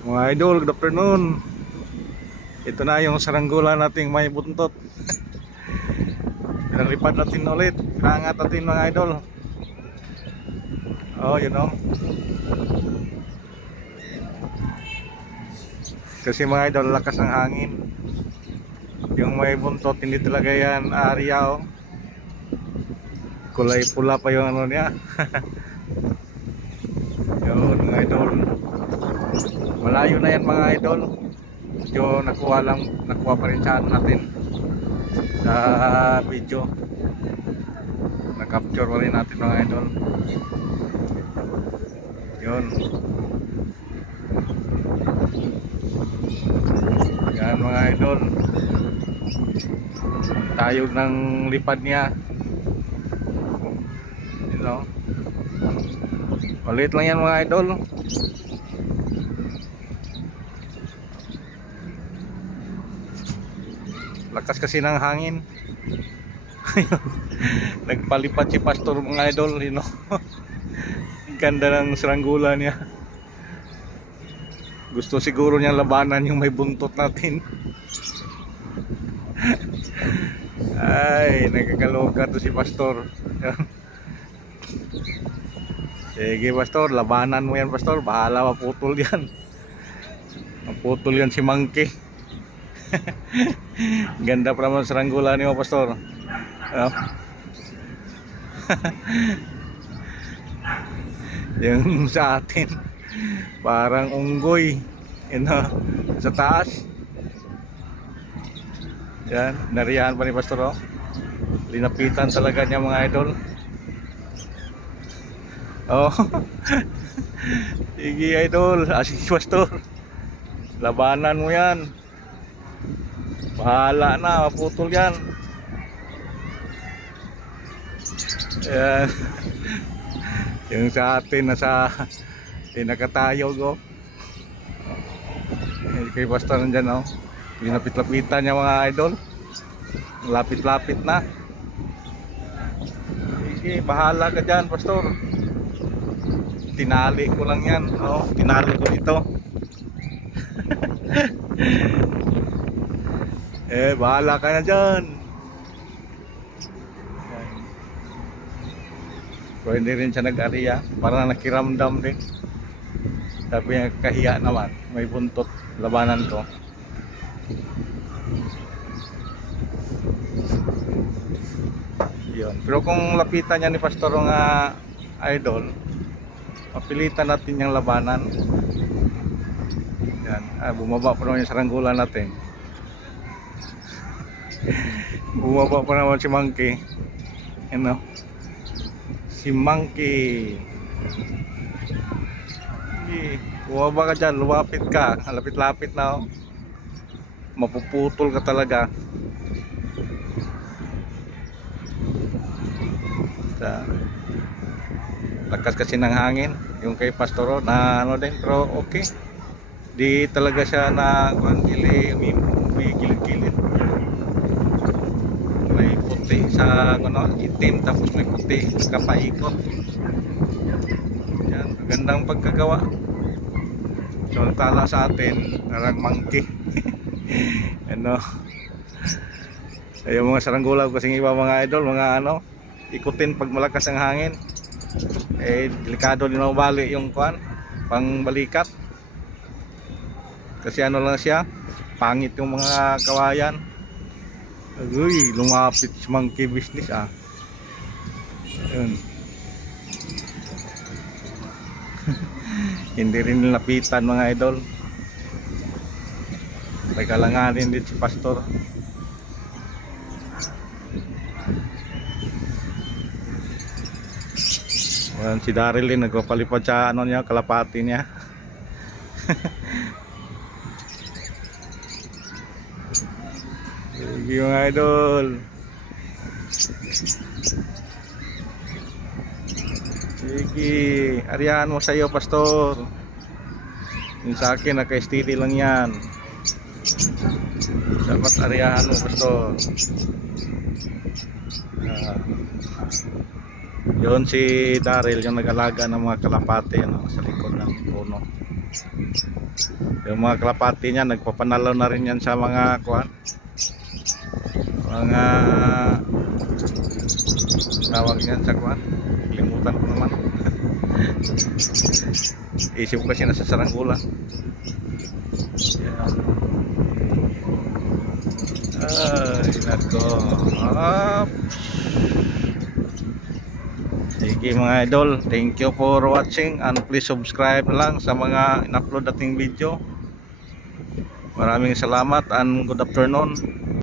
Mga idol, good afternoon. Ito na yung saranggola nating may buntot. Pinalipad natin ulit. Pinangat natin mga idol. Oh, you know. Kasi mga idol, lakas ng hangin. Yung may buntot, hindi talaga yan area, oh. Kulay pula pa yung ano niya. Yun mga idol. Malayo na yan mga idol. Medyo nakuha pa rin sa ano natin sa video. Na-capture pa rin natin mga idol. Yun. Yan mga idol. Tayo ng lipad niya. You know. Ulit lang yan mga idol. Lakas kasi ng hangin. Nagpalipad si pastor mga idol, you know. Ganda ng saranggola niya. Gusto siguro niyang labanan yung may buntot natin. Ay, nagkakaloka to si pastor. Sige pastor, labanan mo yan pastor. Bahala, maputol yan. Maputol yan si monkey. Ganda pa naman saranggola niyo pastor. Yung sa atin parang unggoy, you know, sa taas. Yan, nariyahan pa ni pastor, oh. Linapitan talaga niya mga idol. Oh. Sige idol, sige pastor, labanan mo yan. Bahala na, maputol yan. Yan. Yung sa atin nasa pinakatayo go. Kay pastor nandyan, oh. Pinapit-lapitan niya mga idol. Lapit-lapit na. Sige, bahala ka dyan pastor. Tinali ko lang yan, oh. Tinali ko dito. Bahala ka na dyan. So hindi rin siya nag-ariya. Parang nakiramdam din. Sabi niya, kahiya naman. May buntot, labanan ko. Yun. Pero kung lapitan niya ni pastor nga idol, mapilitan natin yung labanan. Yan. Bumaba pa naman yung saranggola natin. Bumaba pa naman si monkey. You know? Si monkey. Bumaba ka dyan, lumapit ka. Lapit-lapit na, oh. Mapuputol ka talaga. Lakas kasi ng hangin. Yung kay pastoro na ano din, pero okay. Di talaga siya na may gilid-gilid. May puti sa ano, itim, tapos may puti kapaikot. Yan, magandang pagkagawa. So tala sa atin, narang monkey. Ano, yung mga saranggola kasing iba mga idol, mga ano, ikutin pag malakas ang hangin. Delikado din mabali yung kuan, pangbalikat. Kasi ano lang siya, pangit yung mga kawayan. Uy, lumapit si monkey business, ah. Yun. Hindi rin nilapitan mga idol. Nagkalanganin din si pastor. Si Daryl din nagpapalipad sa ano niya, kalapati niya. Sige mga idol. Sige, ariyan mo sa iyo pastor. Yung sa akin naka-steady lang yan. Dapat ariyan mo pastor. Yun si Daryl yung nag-alaga ng mga kalapati ano, sa likod ng puno. Yung mga kalapati niya nagpapanalo na rin yan sa mga kuhan, mga tawag yan sa kuhan, limutan ko naman. Isip ko kasi nasa saranggola. Yan. Ay nako. Sige mga idol, thank you for watching and please subscribe lang sa mga in-upload dating video. Maraming salamat and good afternoon.